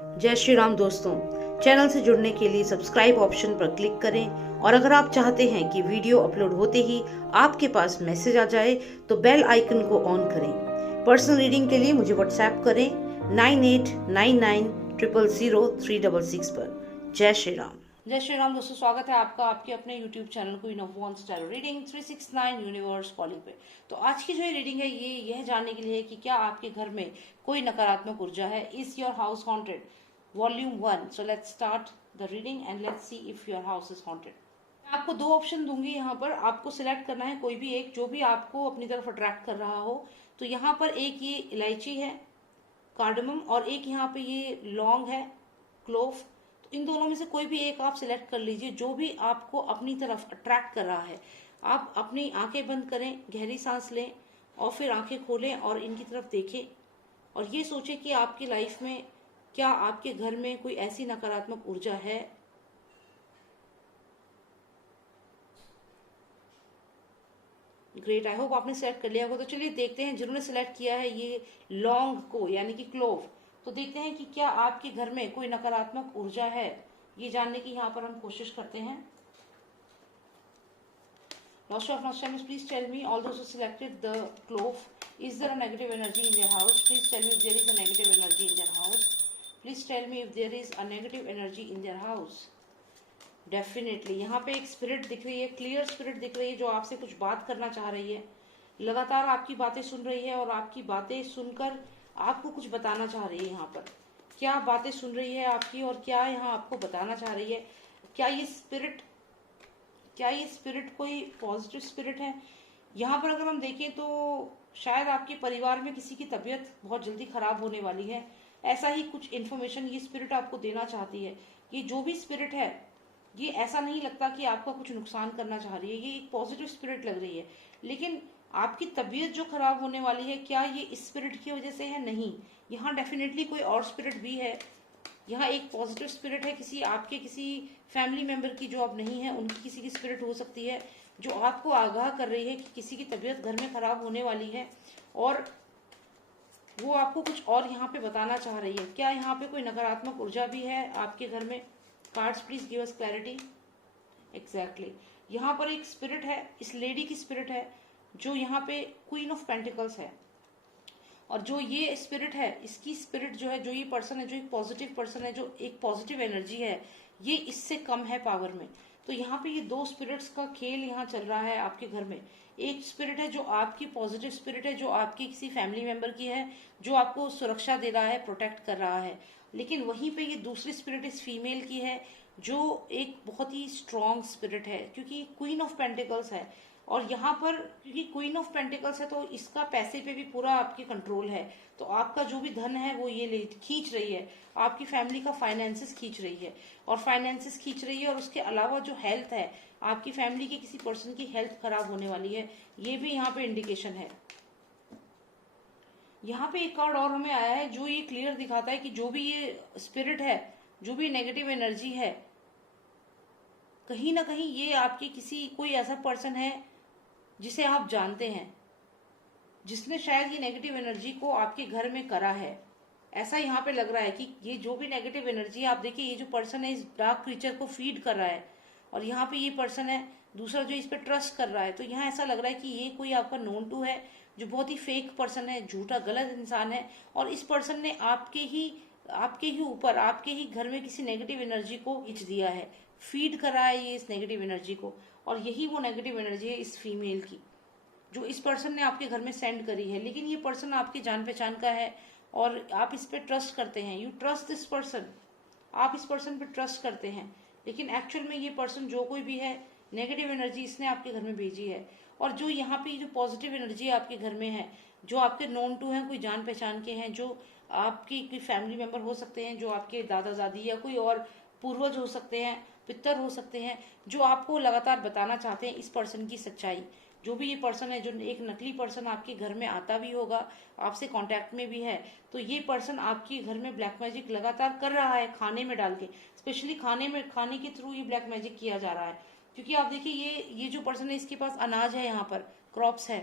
जय श्री राम दोस्तों। चैनल से जुड़ने के लिए सब्सक्राइब ऑप्शन पर क्लिक करें और अगर आप चाहते हैं कि वीडियो अपलोड होते ही आपके पास मैसेज आ जाए तो बेल आइकन को ऑन करें। पर्सनल रीडिंग के लिए मुझे व्हाट्सएप करें 9899000366 पर। जय श्री राम। जय श्री राम दोस्तों, स्वागत है आपका आपके अपने YouTube channel queen of wands tarot reading 369 universe calling पे। तो आज की जो ये रीडिंग है ये यह जानने के लिए है कि क्या आपके घर में कोई नकारात्मक ऊर्जा है। Is your house haunted, volume 1। So let's start the reading and let's see if your house is haunted. मैं आपको दो ऑप्शन दूंगी, यहाँ पर आपको सिलेक्ट करना है कोई भी एक जो भी आपको अपनी तरफ अट्रैक्ट कर रहा हो। तो यहाँ पर एक ये इलायची है, कार्डमम, और एक यहाँ पे ये लौंग है, क्लोव। तो इन दोनों में से कोई भी एक आप सिलेक्ट कर लीजिए जो भी आपको अपनी तरफ अट्रैक्ट कर रहा है। आप अपनी आंखें बंद करें, गहरी सांस लें और फिर आंखें खोलें और इनकी तरफ देखें और ये सोचें कि आपकी लाइफ में क्या आपके घर में कोई ऐसी नकारात्मक ऊर्जा है। ग्रेट, आई होप आपने सेलेक्ट कर लिया होगा। तो चलिए देखते हैं जिन्होंने सेलेक्ट किया है ये लौंग को यानी कि क्लोव, तो देखते हैं कि क्या आपके घर में कोई नकारात्मक ऊर्जा है, ये जानने की यहाँ पर हम कोशिश करते हैं। Lost of Nostradamus, please tell me, all those who selected the clove, is there a negative energy in their house? Please tell me if there is a negative energy in their house. Please tell me if there is a negative energy in their house. Definitely यहाँ पे एक spirit दिख रही है, clear spirit दिख रही है जो आपसे कुछ बात करना चाह रही है, लगातार आपकी बातें सुन रही है और आपकी बातें सुनकर आपको कुछ बताना चाह रही है। यहाँ पर क्या बातें सुन रही है आपकी और क्या यहाँ आपको बताना चाह रही है। क्या ये स्पिरिट कोई पॉजिटिव स्पिरिट है। यहाँ पर अगर हम देखें तो शायद आपके परिवार में किसी की तबीयत बहुत जल्दी खराब होने वाली है, ऐसा ही कुछ इन्फॉर्मेशन ये स्पिरिट आपको देना चाहती है। ये जो भी स्पिरिट है ये ऐसा नहीं लगता कि आपका कुछ नुकसान करना चाह रही है, ये एक पॉजिटिव स्पिरिट लग रही है। लेकिन आपकी तबीयत जो खराब होने वाली है क्या ये इस स्पिरिट की वजह से है? नहीं, यहाँ डेफिनेटली कोई और स्पिरिट भी है। यहाँ एक पॉजिटिव स्पिरिट है, किसी फैमिली मेंबर की जो अब नहीं है उनकी किसी की स्पिरिट हो सकती है जो आपको आगाह कर रही है कि किसी की तबीयत घर में खराब होने वाली है और वो आपको कुछ और यहाँ पे बताना चाह रही है। क्या यहाँ पे कोई नकारात्मक ऊर्जा भी है आपके घर में? Cards please give us clarity. Exactly यहाँ पर एक स्पिरिट है, इस लेडी की स्पिरिट है जो यहाँ पे क्वीन ऑफ पेंटिकल्स है और जो ये स्पिरिट है इसकी स्पिरिट जो है, जो ये पर्सन है, जो एक पॉजिटिव पर्सन है, जो एक पॉजिटिव एनर्जी है, ये इससे कम है पावर में। तो यहाँ पे ये दो स्पिरिट्स का खेल यहाँ चल रहा है आपके घर में। एक स्पिरिट है जो आपकी पॉजिटिव स्पिरिट है, जो आपकी किसी फैमिली मेंबर की है, जो आपको सुरक्षा दे रहा है, प्रोटेक्ट कर रहा है। लेकिन वहीं पे ये दूसरी स्पिरिट इस फीमेल की है जो एक बहुत ही स्ट्रॉन्ग स्पिरिट है क्योंकि क्वीन ऑफ पेंटिकल्स है और यहाँ पर क्योंकि क्वीन ऑफ पेंटिकल्स है तो इसका पैसे पे भी पूरा आपके कंट्रोल है। तो आपका जो भी धन है वो ये ले खींच रही है, आपकी फैमिली का फाइनेंसिस खींच रही है और उसके अलावा जो हेल्थ है, आपकी फैमिली के किसी पर्सन की हेल्थ खराब होने वाली है, ये भी यहाँ पे इंडिकेशन है। यहाँ पे एक कार्ड और हमें आया है जो ये क्लियर दिखाता है कि जो भी ये स्पिरिट है, जो भी नेगेटिव एनर्जी है, कहीं ना कहीं ये आपके कोई ऐसा पर्सन है जिसे आप जानते हैं, जिसने शायद ये नेगेटिव एनर्जी को आपके घर में करा है। ऐसा यहाँ पे लग रहा है कि ये जो भी नेगेटिव एनर्जी, आप देखिए ये जो पर्सन है इस डार्क क्रीचर को फीड कर रहा है और यहाँ पे ये पर्सन है दूसरा जो इस पे ट्रस्ट कर रहा है। तो यहाँ ऐसा लग रहा है कि ये कोई आपका नोन टू है जो बहुत ही फेक पर्सन है, झूठा गलत इंसान है और इस पर्सन ने आपके ही ऊपर, आपके ही घर में किसी नेगेटिव एनर्जी को खींच दिया है, फीड कर रहा है ये इस नेगेटिव एनर्जी को। और यही वो नेगेटिव एनर्जी है इस फीमेल की जो इस पर्सन ने आपके घर में सेंड करी है। लेकिन ये पर्सन आपकी जान पहचान का है और आप इस पे ट्रस्ट करते हैं, यू ट्रस्ट दिस पर्सन, आप इस पर्सन पे ट्रस्ट करते हैं। लेकिन एक्चुअल में ये पर्सन जो कोई भी है, नेगेटिव एनर्जी इसने आपके घर में भेजी है। और जो यहाँ पे जो पॉजिटिव एनर्जी आपके घर में है, जो आपके नोन टू हैं, कोई जान पहचान के हैं, जो आपकी कोई फैमिली मेंबर हो सकते हैं, जो आपके दादा दादी या कोई और पूर्वज हो सकते हैं, पितर हो सकते हैं, जो आपको लगातार बताना चाहते हैं इस पर्सन की सच्चाई। जो भी ये पर्सन है, जो एक नकली पर्सन आपके घर में आता भी होगा, आपसे कांटेक्ट में भी है, तो ये पर्सन आपके घर में ब्लैक मैजिक लगातार कर रहा है, खाने में डाल के, स्पेशली खाने के थ्रू ये ब्लैक मैजिक किया जा रहा है। क्योंकि आप देखिए ये जो पर्सन है इसके पास अनाज है, यहाँ पर क्रॉप्स है,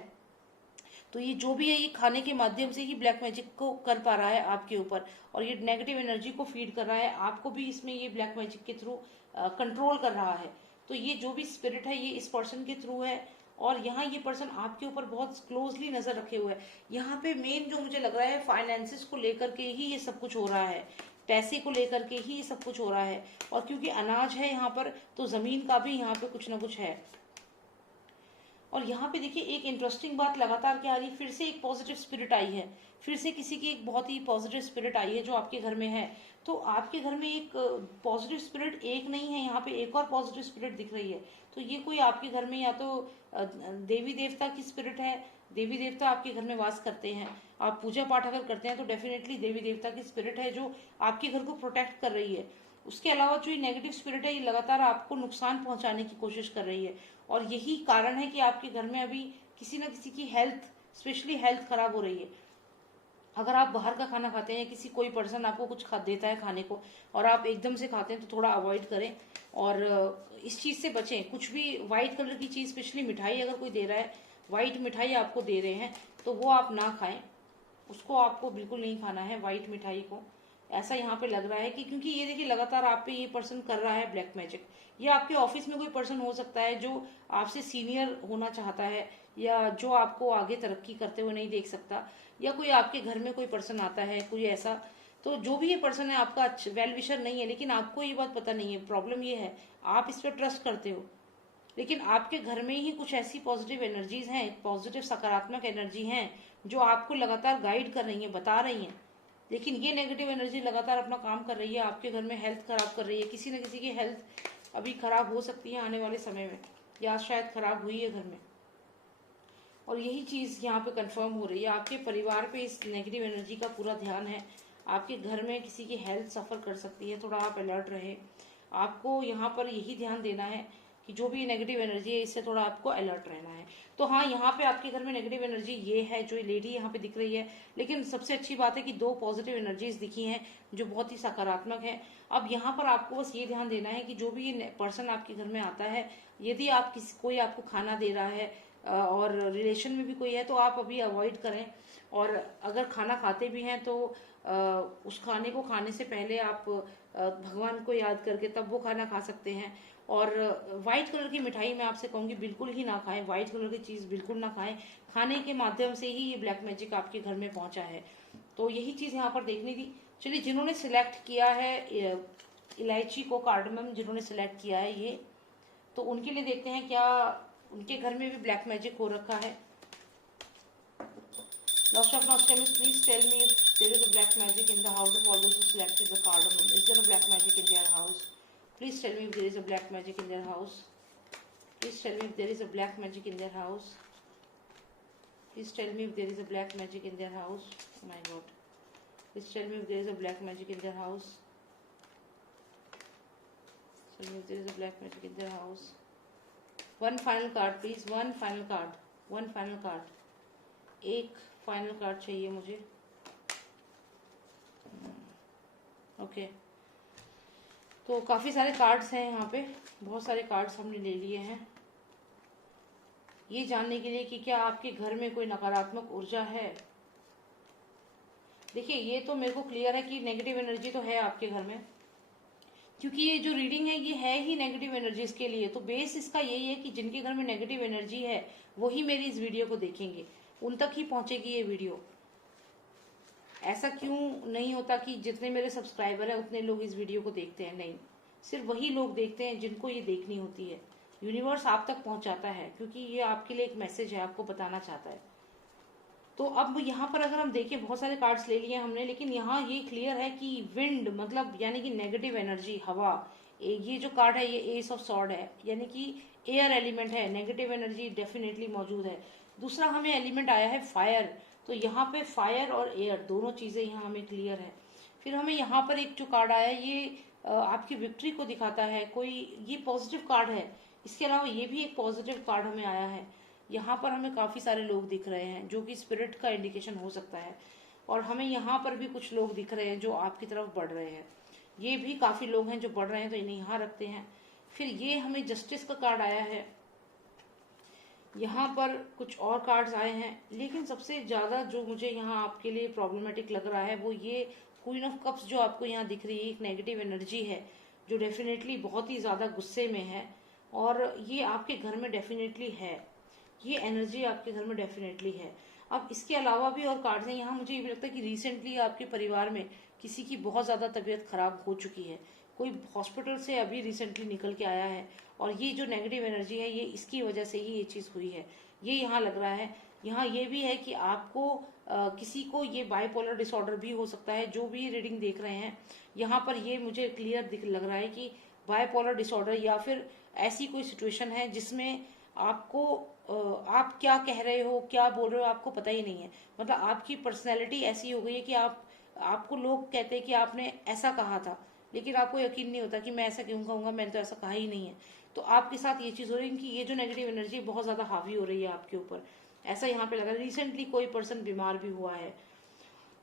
तो ये जो भी है ये खाने के माध्यम से ही ब्लैक मैजिक को कर पा रहा है आपके ऊपर, और ये नेगेटिव एनर्जी को फीड कर रहा है, आपको भी इसमें ये ब्लैक मैजिक के थ्रू कंट्रोल कर रहा है। तो ये जो भी स्पिरिट है ये इस पर्सन के थ्रू है, और यहाँ ये पर्सन आपके ऊपर बहुत क्लोजली नजर रखे हुए है। यहाँ पे मेन जो मुझे लग रहा है फाइनेंसिस को लेकर के ही ये सब कुछ हो रहा है, पैसे को लेकर के ही ये सब कुछ हो रहा है। और क्योंकि अनाज है यहाँ पर, तो जमीन का भी यहाँ पे कुछ ना कुछ है। और यहाँ पे देखिए एक इंटरेस्टिंग बात लगातार क्या आ रही है, फिर से एक पॉजिटिव स्पिरिट आई है, फिर से किसी की एक बहुत ही पॉजिटिव स्पिरिट आई है जो आपके घर में है। तो आपके घर में एक पॉजिटिव स्पिरिट एक नहीं है, यहाँ पे एक और पॉजिटिव स्पिरिट दिख रही है। तो ये कोई आपके घर में या तो देवी देवता की स्पिरिट है, देवी देवता आपके घर में वास करते हैं, आप पूजा पाठ अगर करते हैं तो डेफिनेटली देवी देवता की स्पिरिट है जो आपके घर को प्रोटेक्ट कर रही है। उसके अलावा जो ये नेगेटिव स्पिरिट है ये लगातार आपको नुकसान पहुंचाने की कोशिश कर रही है, और यही कारण है कि आपके घर में अभी किसी न किसी की हेल्थ, स्पेशली हेल्थ खराब हो रही है। अगर आप बाहर का खाना खाते हैं, किसी कोई पर्सन आपको कुछ खा देता है खाने को और आप एकदम से खाते हैं, तो थोड़ा अवॉइड करें और इस चीज से बचें। कुछ भी व्हाइट कलर की चीज, स्पेशली मिठाई अगर कोई दे रहा है, व्हाइट मिठाई आपको दे रहे हैं, तो वो आप ना खाएं, उसको आपको बिल्कुल नहीं खाना है व्हाइट मिठाई को। ऐसा यहाँ पे लग रहा है कि क्योंकि ये देखिए लगातार आप पे ये पर्सन कर रहा है ब्लैक मैजिक। ये आपके ऑफिस में कोई पर्सन हो सकता है जो आपसे सीनियर होना चाहता है, या जो आपको आगे तरक्की करते हुए नहीं देख सकता, या कोई आपके घर में कोई पर्सन आता है कोई ऐसा। तो जो भी ये पर्सन है आपका वेल विशर नहीं है, लेकिन आपको ये बात पता नहीं है। प्रॉब्लम ये है आप इस पर ट्रस्ट करते हो, लेकिन आपके घर में ही कुछ ऐसी पॉजिटिव एनर्जीज हैं, पॉजिटिव सकारात्मक एनर्जी हैं जो आपको लगातार गाइड कर रही हैं, बता रही हैं। लेकिन ये नेगेटिव एनर्जी लगातार अपना काम कर रही है, आपके घर में हेल्थ खराब कर रही है। किसी न किसी की हेल्थ अभी खराब हो सकती है आने वाले समय में, या शायद खराब हुई है घर में। और यही चीज यहाँ पे कंफर्म हो रही है, आपके परिवार पे इस नेगेटिव एनर्जी का पूरा ध्यान है। आपके घर में किसी की हेल्थ सफर कर सकती है, थोड़ा आप अलर्ट रहे। आपको यहाँ पर यही ध्यान देना है कि जो भी नेगेटिव एनर्जी है इससे थोड़ा आपको अलर्ट रहना है। तो हाँ, यहाँ पे आपके घर में नेगेटिव एनर्जी ये है जो लेडी यहाँ पे दिख रही है, लेकिन सबसे अच्छी बात है कि दो पॉजिटिव एनर्जीज दिखी हैं जो बहुत ही सकारात्मक है। अब यहाँ पर आपको बस ये ध्यान देना है कि जो भी ये पर्सन आपके घर में आता है, यदि आप कोई आपको खाना दे रहा है और रिलेशन में भी कोई है, तो आप अभी अवॉइड करें। और अगर खाना खाते भी हैं तो उस खाने को खाने से पहले आप भगवान को याद करके तब वो खाना खा सकते हैं। और व्हाइट कलर की मिठाई मैं आपसे कहूंगी बिल्कुल ही ना खाएं, व्हाइट कलर की चीज बिल्कुल ना खाएं। खाने के माध्यम से ही ये ब्लैक मैजिक आपके घर में पहुंचा है। तो यही चीज यहाँ पर देखनी थी। चलिए, जिन्होंने सिलेक्ट किया है इलायची को, कार्डमम जिन्होंने सिलेक्ट किया है ये, तो उनके लिए देखते हैं क्या उनके घर में भी ब्लैक मैजिक हो रखा है। Lord of Nostradamus, please tell me if there is a black magic in the house of all those who selected the cardamom. Is there a black magic in their house? Please tell me if there is a black magic in their house. Please tell me if there is a black magic in their house. Please tell me if there is a black magic in their house. Oh my God. Please tell me if there is a black magic in their house. Tell me if there is a black magic in their house. One final card, please. One final card. One final card. एक final card चाहिए मुझे। Okay, तो काफी सारे cards हैं यहाँ पे, बहुत सारे कार्ड्स हमने ले लिए हैं ये जानने के लिए कि क्या आपके घर में कोई नकारात्मक ऊर्जा है। देखिए, ये तो मेरे को क्लियर है कि नेगेटिव एनर्जी तो है आपके घर में, क्योंकि ये जो रीडिंग है ये है ही नेगेटिव एनर्जीज के लिए। तो बेस इसका यही है कि जिनके घर में नेगेटिव एनर्जी है वही मेरी इस वीडियो को देखेंगे, उन तक ही पहुंचेगी ये वीडियो। ऐसा क्यों नहीं होता कि जितने मेरे सब्सक्राइबर हैं उतने लोग इस वीडियो को देखते हैं? नहीं, सिर्फ वही लोग देखते हैं जिनको ये देखनी होती है। यूनिवर्स आप तक पहुंचाता है क्योंकि ये आपके लिए एक मैसेज है, आपको बताना चाहता है। तो अब यहाँ पर अगर हम देखें, बहुत सारे कार्ड्स ले लिए हमने, लेकिन यहाँ ये क्लियर है कि विंड मतलब यानी कि नेगेटिव एनर्जी, हवा। ये जो कार्ड है ये एस ऑफ सॉर्ड है, यानी कि एयर एलिमेंट है, नेगेटिव एनर्जी डेफिनेटली मौजूद है। दूसरा हमें एलिमेंट आया है फायर, तो यहाँ पे फायर और एयर दोनों चीजें यहाँ हमें क्लियर है। फिर हमें यहाँ पर एक जो कार्ड आया है ये आपकी विक्ट्री को दिखाता है, कोई ये पॉजिटिव कार्ड है। इसके अलावा ये भी एक पॉजिटिव कार्ड हमें आया है। यहाँ पर हमें काफी सारे लोग दिख रहे हैं जो कि स्पिरिट का इंडिकेशन हो सकता है, और हमें यहाँ पर भी कुछ लोग दिख रहे हैं जो आपकी तरफ बढ़ रहे हैं। ये भी काफी लोग हैं जो बढ़ रहे हैं, तो इन्हें यहाँ रखते हैं। फिर ये हमें जस्टिस का कार्ड आया है। यहाँ पर कुछ और कार्ड्स आए हैं, लेकिन सबसे ज़्यादा जो मुझे यहाँ आपके लिए प्रॉब्लमेटिक लग रहा है वो ये क्वीन ऑफ कप्स जो आपको यहाँ दिख रही है, एक नेगेटिव एनर्जी है जो डेफिनेटली बहुत ही ज़्यादा गुस्से में है, और ये आपके घर में डेफिनेटली है, ये एनर्जी आपके घर में डेफिनेटली है। अब इसके अलावा भी और कार्ड्स हैं यहाँ। मुझे ये भी लगता है कि रिसेंटली आपके परिवार में किसी की बहुत ज़्यादा तबीयत खराब हो चुकी है, कोई हॉस्पिटल से अभी रिसेंटली निकल के आया है, और ये जो नेगेटिव एनर्जी है ये इसकी वजह से ही ये चीज़ हुई है, ये यहाँ लग रहा है। यहाँ ये भी है कि आपको किसी को ये बाइपोलर डिसऑर्डर भी हो सकता है, जो भी रीडिंग देख रहे हैं यहाँ पर ये मुझे क्लियर दिख लग रहा है कि बाइपोलर डिसऑर्डर या फिर ऐसी कोई सिचुएशन है जिसमें आपको आप क्या कह रहे हो, क्या बोल रहे हो, आपको पता ही नहीं है। मतलब आपकी पर्सनैलिटी ऐसी हो गई है कि आपको लोग कहते हैं कि आपने ऐसा कहा था, लेकिन आपको यकीन नहीं होता कि मैं ऐसा क्यों कहूँगा, मैंने तो ऐसा कहा ही नहीं है। तो आपके साथ ये चीज़ हो रही है कि ये जो नेगेटिव एनर्जी बहुत ज़्यादा हावी हो रही है आपके ऊपर, ऐसा यहाँ पे लगा। रिसेंटली कोई पर्सन बीमार भी हुआ है,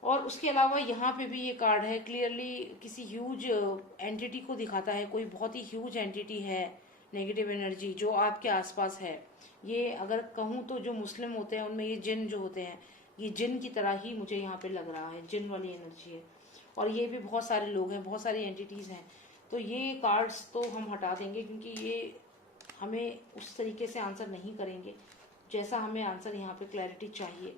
और उसके अलावा यहाँ पे भी ये कार्ड है, क्लियरली किसी ह्यूज एंटिटी को दिखाता है, कोई बहुत ही ह्यूज एंटिटी है नेगेटिव एनर्जी जो आपके आसपास है। ये अगर कहूँ तो जो मुस्लिम होते हैं उनमें ये जिन जो होते हैं, ये जिन की तरह ही मुझे यहाँ पे लग रहा है, जिन वाली एनर्जी है। और ये भी बहुत सारे लोग हैं, बहुत सारी एंटिटीज़ हैं। तो ये कार्ड्स तो हम हटा देंगे क्योंकि ये हमें उस तरीके से आंसर नहीं करेंगे जैसा हमें आंसर यहाँ पे क्लैरिटी चाहिए।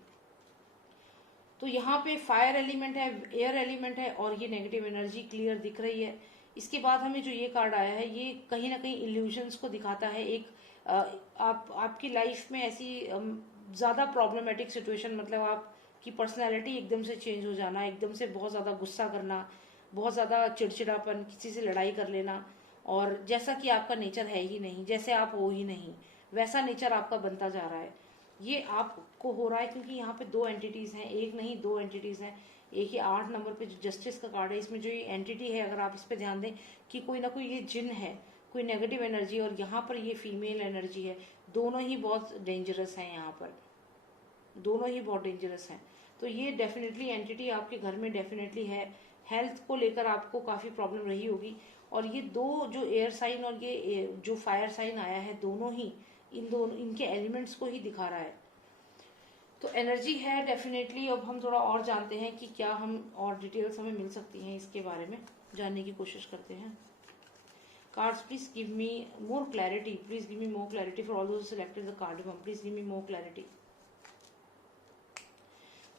तो यहाँ पे फायर एलिमेंट है, एयर एलिमेंट है, और ये नेगेटिव एनर्जी क्लियर दिख रही है। इसके बाद हमें जो ये कार्ड आया है ये कहीं ना कहीं इल्यूजन्स को दिखाता है। एक आपकी लाइफ में ऐसी ज़्यादा प्रॉब्लमेटिक सिचुएशन, मतलब आपकी पर्सनैलिटी एकदम से चेंज हो जाना, एकदम से बहुत ज़्यादा गुस्सा करना, बहुत ज़्यादा चिड़चिड़ापन, किसी से लड़ाई कर लेना, और जैसा कि आपका नेचर है ही नहीं, जैसे आप हो ही नहीं वैसा नेचर आपका बनता जा रहा है, ये आपको हो रहा है। क्योंकि यहाँ पे दो एंटिटीज़ हैं, एक नहीं दो एंटिटीज़ हैं। एक ही 8 नंबर पे जो जस्टिस का कार्ड है, इसमें जो ये एंटिटी है, अगर आप इस पे ध्यान दें कि कोई ना कोई ये जिन है, कोई नेगेटिव एनर्जी, और यहाँ पर ये फीमेल एनर्जी है, दोनों ही बहुत डेंजरस हैं, यहाँ पर दोनों ही बहुत डेंजरस हैं। तो ये डेफिनेटली एंटिटी आपके घर में डेफिनेटली है। हेल्थ को लेकर आपको काफ़ी प्रॉब्लम रही होगी, और ये दो जो एयर साइन और ये जो फायर साइन आया है, दोनों ही इनके एलिमेंट्स को ही दिखा रहा है। तो एनर्जी है डेफिनेटली। अब हम थोड़ा और जानते हैं कि क्या हम और डिटेल्स हमें मिल सकती हैं, इसके बारे में जानने की कोशिश करते हैं। Cards please give me more clarity, please give me more clarity for all those selected the card, please give me more clarity.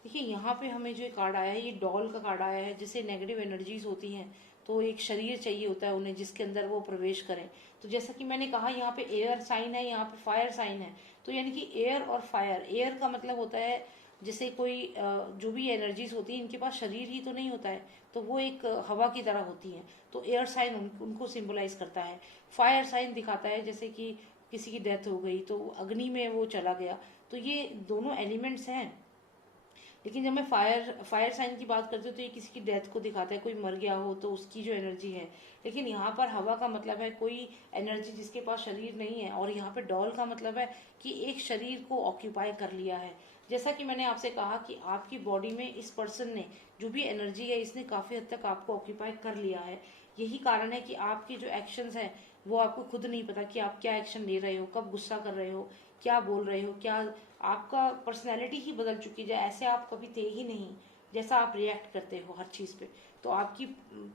देखिए यहाँ पे हमें जो कार्ड आया है ये डॉल का कार्ड आया है। जैसे नेगेटिव एनर्जीज होती हैं तो एक शरीर चाहिए होता है उन्हें जिसके अंदर वो प्रवेश करें। तो जैसा कि मैंने कहा यहाँ पे एयर साइन है, यहाँ पे फायर साइन है, तो यानी कि एयर और फायर, एयर का मतलब होता है जैसे कोई जो भी एनर्जीज होती है इनके पास शरीर ही तो नहीं होता है, तो वो एक हवा की तरह होती हैं। तो एयर साइन उनको सिंबलाइज करता है। फायर साइन दिखाता है जैसे कि किसी की डेथ हो गई तो अग्नि में वो चला गया। तो ये दोनों एलिमेंट्स हैं। लेकिन जब मैं फायर साइन की बात करती हूँ तो ये किसी की डेथ को दिखाता है, कोई मर गया हो तो उसकी जो एनर्जी है। लेकिन यहाँ पर हवा का मतलब है कोई एनर्जी जिसके पास शरीर नहीं है, और यहाँ पे डॉल का मतलब है कि एक शरीर को ऑक्यूपाई कर लिया है। जैसा कि मैंने आपसे कहा कि आपकी बॉडी में इस पर्सन ने जो भी एनर्जी है इसने काफ़ी हद तक आपको ऑक्यूपाई कर लिया है। यही कारण है कि आपकी जो एक्शंस हैं वो आपको खुद नहीं पता कि आप क्या एक्शन ले रहे हो, कब गुस्सा कर रहे हो, क्या बोल रहे हो, क्या आपका पर्सनैलिटी ही बदल चुकी है। ऐसे आप कभी थे ही नहीं जैसा आप रिएक्ट करते हो हर चीज़ पे, तो आपकी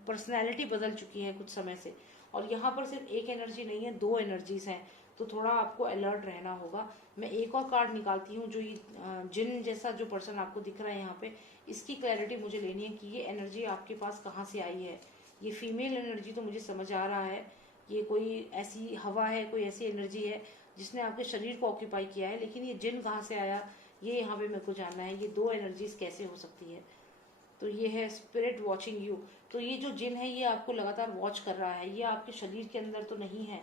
पर्सनैलिटी बदल चुकी है कुछ समय से। और यहाँ पर सिर्फ एक एनर्जी नहीं है, दो एनर्जीज हैं, तो थोड़ा आपको अलर्ट रहना होगा। मैं एक और कार्ड निकालती हूँ जो ये जिन जैसा जो पर्सन आपको दिख रहा है यहाँ पे, इसकी क्लैरिटी मुझे लेनी है कि ये एनर्जी आपके पास कहाँ से आई है। ये फीमेल एनर्जी तो मुझे समझ आ रहा है, ये कोई ऐसी हवा है, कोई ऐसी एनर्जी है जिसने आपके शरीर को ऑक्यूपाई किया है। लेकिन ये जिन कहाँ से आया ये यहाँ पे मेरे को जानना है, ये दो एनर्जीज कैसे हो सकती है। तो ये है स्पिरिट वॉचिंग यू। तो ये जो जिन है ये आपको लगातार वॉच कर रहा है, ये आपके शरीर के अंदर तो नहीं है,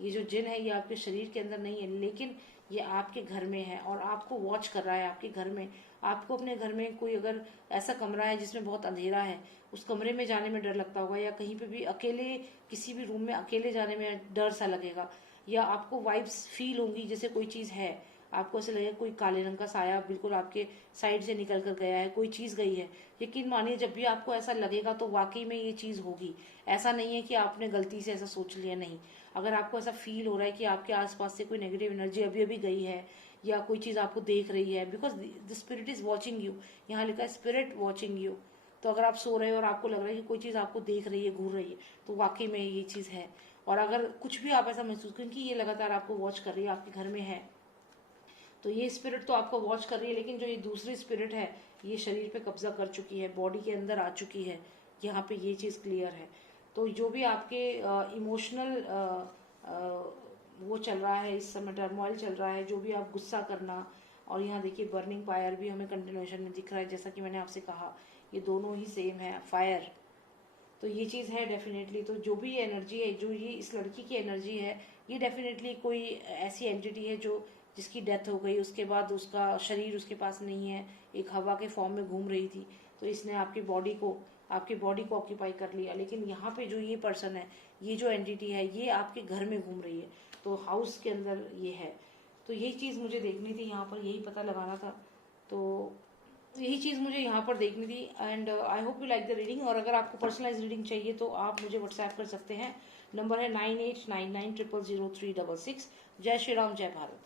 ये जो जिन है ये आपके शरीर के अंदर नहीं है, लेकिन ये आपके घर में है और आपको वॉच कर रहा है आपके घर में। आपको अपने घर में कोई अगर ऐसा कमरा है जिसमें बहुत अंधेरा है, उस कमरे में जाने में डर लगता होगा, या कहीं पे भी अकेले किसी भी रूम में अकेले जाने में डर सा लगेगा, या आपको वाइब्स फील होंगी जैसे कोई चीज़ है आपको ऐसे लगेगा कोई काले रंग का साया बिल्कुल आपके साइड से निकल कर गया है, कोई चीज गई है। यकीन मानिए जब भी आपको ऐसा लगेगा तो वाकई में ये चीज होगी। ऐसा नहीं है कि आपने गलती से ऐसा सोच लिया, नहीं। अगर आपको ऐसा फील हो रहा है कि आपके आसपास से कोई नेगेटिव एनर्जी अभी अभी गई है या कोई चीज आपको देख रही है, because the spirit is watching you, यहाँ लिखा है स्पिरिट वॉचिंग यू। तो अगर आप सो रहे हो और आपको लग रहा है कि कोई चीज आपको देख रही है, घूर रही है, तो वाकई में ये चीज है। और अगर कुछ भी आप ऐसा महसूस, क्योंकि ये लगातार आपको वॉच कर रही है, आपके घर में है, तो ये स्पिरिट तो आपको वॉच कर रही है, लेकिन जो ये दूसरी स्पिरिट है ये शरीर पे कब्जा कर चुकी है, बॉडी के अंदर आ चुकी है। यहाँ पे ये चीज क्लियर है। तो जो भी आपके इमोशनल वो चल रहा है इस समय, टर्मोइल चल रहा है, जो भी आप गुस्सा करना, और यहाँ देखिए बर्निंग फायर भी हमें कंटिन्यूएशन में दिख रहा है, जैसा कि मैंने आपसे कहा ये दोनों ही सेम है, फायर। तो ये चीज़ है डेफिनेटली। तो जो भी एनर्जी है, जो ये इस लड़की की एनर्जी है, ये डेफिनेटली कोई ऐसी एंटिटी है जो जिसकी डेथ हो गई, उसके बाद उसका शरीर उसके पास नहीं है, एक हवा के फॉर्म में घूम रही थी, तो इसने आपकी बॉडी को ऑक्यूपाई कर लिया। लेकिन यहाँ पे जो ये पर्सन है, ये जो एंटिटी है, ये आपके घर में घूम रही है, तो हाउस के अंदर ये है। तो यही चीज़ मुझे देखनी थी यहाँ पर, यही पता लगाना था। तो यही चीज़ मुझे यहाँ पर देखनी थी। And I hope you like the reading. और अगर आपको पर्सनलाइज रीडिंग चाहिए तो आप मुझे व्हाट्सएप कर सकते हैं। नंबर है 9899000366। जय श्री राम, जय भारत।